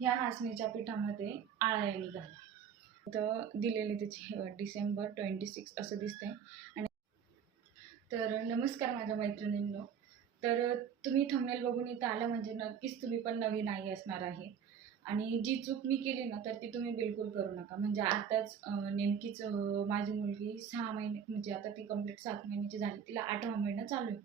ह्या नाचणीच्या पिठामध्ये आळ्या निघाल्या. तर दिलेली त्याची डिसेंबर 26 असं दिसतंय. आणि तर नमस्कार माझ्या मैत्रिणींनो. तर तुम्ही थंबनेल बघून इथं आला म्हणजे नक्कीच तुम्ही पण नवीन आई असणार आहे. आणि जी चूक मी केली ना तर ती तुम्ही बिलकुल करू नका. म्हणजे आताच नेमकीच माझी मुलगी 6 महिने म्हणजे आता ती कंप्लीट 7 महिन्याची झाली. तिला 8वा महिना चालू आहे.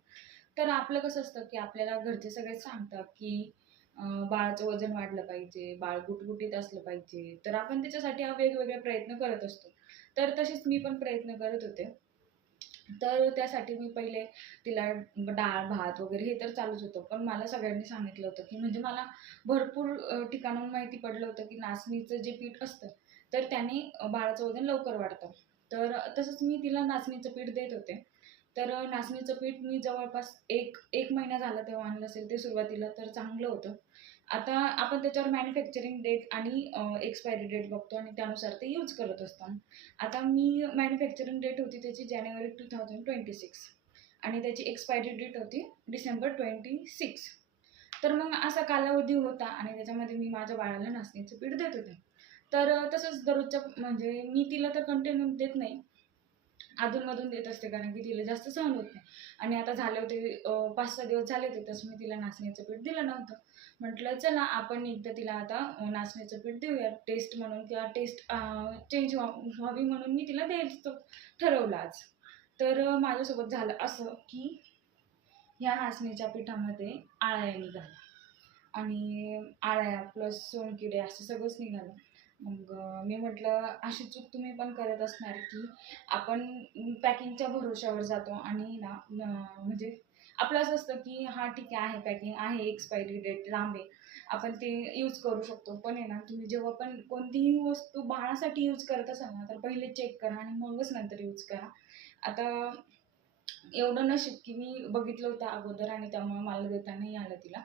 तर आपलं कसं असतं की आपल्याला घरचे सगळेच सांगतात की बाळाचं वजन वाढलं पाहिजे, बाळ गुटगुटीत असलं पाहिजे. तर आपण त्याच्यासाठी वेगवेगळे प्रयत्न करत असतो. तर तसेच मी पण प्रयत्न करत होते. तर त्यासाठी मी पहिले तिला डाळ, भात वगैरे हे तर चालूच होतं. पण मला सगळ्यांनी सांगितलं होतं की म्हणजे मला भरपूर ठिकाणाहून माहिती पडलं होतं की नाचणीचं जे पीठ असतं, तर त्याने बाळाचं वजन लवकर वाढतं. तर तसंच मी तिला नाचणीचं पीठ देत होते. तर नाचणीचं पीठ मी जवळपास एक महिना झाला तेव्हा आणलं असेल ते सुरुवातीला, तर चांगलं होतं. आता आपण त्याच्यावर मॅन्युफॅक्चरिंग डेट आणि एक्सपायरी डेट बघतो आणि त्यानुसार ते यूज करत असतो. आता मी मॅन्युफॅक्चरिंग डेट होती त्याची जानेवारी 2026 आणि त्याची एक्सपायरी डेट होती डिसेंबर 26. तर मग असा कालावधी होता आणि त्याच्यामध्ये मी माझ्या बाळाला नाचणीचं पीठ देत होते. तर तसंच दररोजच्या म्हणजे मी तिला तर कंटिन्यू देत नाही. अधूनमधून देत असते कारण की तिला जास्त सहन होत नाही. आणि आता झाले होते 5-6 दिवस झाले होते तसं मी तिला नाचणीचं पीठ दिलं नव्हतं. म्हटलं चला आपण एकदा तिला आता नाचणीचं पीठ देऊया टेस्ट म्हणून किंवा टेस्ट चेंज व्हावी म्हणून मी तिला द्यायचं ठरवलं आज. तर माझ्यासोबत झालं असं की ह्या नाचणीच्या पिठामध्ये आळ्या निघाल्या आणि आळ्या प्लस सोनकिडे असं सगळंच निघालं. मग मी म्हटलं अशी चूक तुम्ही पण करत असणार की आपण पॅकिंगच्या भरोश्यावर जातो आणि ना म्हणजे आपलं असं असतं की हां ठीक आहे पॅकिंग आहे, एक्सपायरी डेट लांब आहे, आपण ते यूज करू शकतो. पण आहे ना तुम्ही जेव्हा पण कोणतीही वस्तू बाळासाठी यूज करत असाल ना तर पहिले चेक करा आणि मगच नंतर यूज करा. आता एवढं नशीब की मी बघितलं होतं अगोदर आणि त्यामुळे मला देता नाही आलं तिला.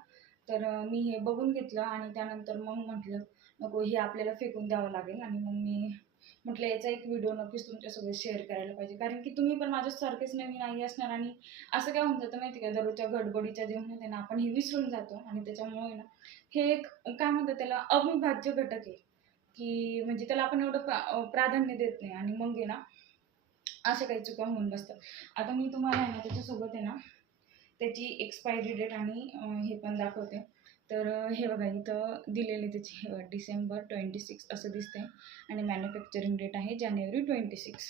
तर मी हे बघून घेतलं आणि त्यानंतर मग म्हटलं नको हे आपल्याला फेकून द्यावं लागेल आणि मग मी म्हटलं याचा एक व्हिडिओ नक्कीच तुमच्यासोबत शेअर करायला पाहिजे. कारण की तुम्ही पण माझ्यासारखेच नवीन आई असणार आणि असं काय होऊन जातं माहिती का दररोजच्या गडबडीच्या जीवनात आहे ना आपण हे विसरून जातो आणि त्याच्यामुळे ना हे एक काय म्हणतात त्याला अविभाज्य घटक आहे की म्हणजे त्याला आपण एवढं प्राधान्य देत नाही आणि मग आहे ना अशा काही चुका होऊन बसतात. आता मी तुम्हाला आहे ना त्याच्यासोबत आहे ना त्याची एक्सपायरी डेट आणि हे पण दाखवते. तर हे बघा इथं दिलेली त्याची डिसेंबर 26 असं दिसतंय आणि मॅन्युफॅक्चरिंग डेट आहे जानेवारी 26.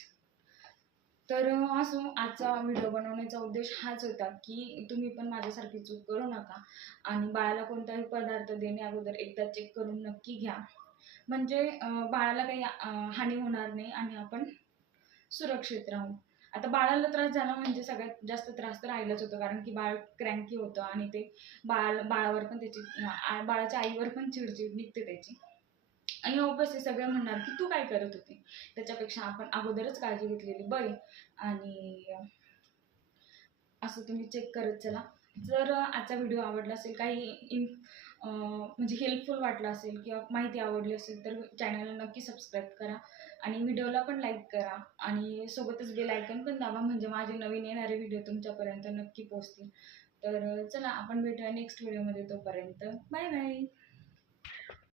तर असो आजचा व्हिडिओ बनवण्याचा उद्देश हाच होता की तुम्ही पण माझ्यासारखी चूक करू नका आणि बाळाला कोणताही पदार्थ देण्या अगोदर एकदा चेक करून नक्की घ्या. म्हणजे बाळाला काही हानी होणार नाही आणि आपण सुरक्षित राहू. आता बाळाला त्रास झाला म्हणजे सगळ्यात जास्त त्रास तर आईलाच होतो कारण की बाळ क्रँकी होतं आणि ते बाळावर पण त्याची बाळाच्या आईवर पण चिडचिड निघते त्याची. आणि ऑब्व्हियसली सगळे म्हणणार की तू काय करत होती? त्याच्यापेक्षा आपण अगोदरच काळजी घेतलेली बरी. आणि असं तुम्ही चेक करत चला. जर आजचा व्हिडिओ आवडला असेल, काही म्हणजे हेल्पफुल वाटला असेल किंवा माहिती आवडली असेल तर चॅनलला नक्की सबस्क्राईब करा आणि व्हिडिओला पण लाईक करा आणि सोबतच बेल आयकॉन पण दाबा म्हणजे माझे नवीन येणारे व्हिडिओ तुमच्यापर्यंत नक्की पोहोचतील. तर चला आपण भेटूया नेक्स्ट व्हिडिओमध्ये. तोपर्यंत बाय बाय.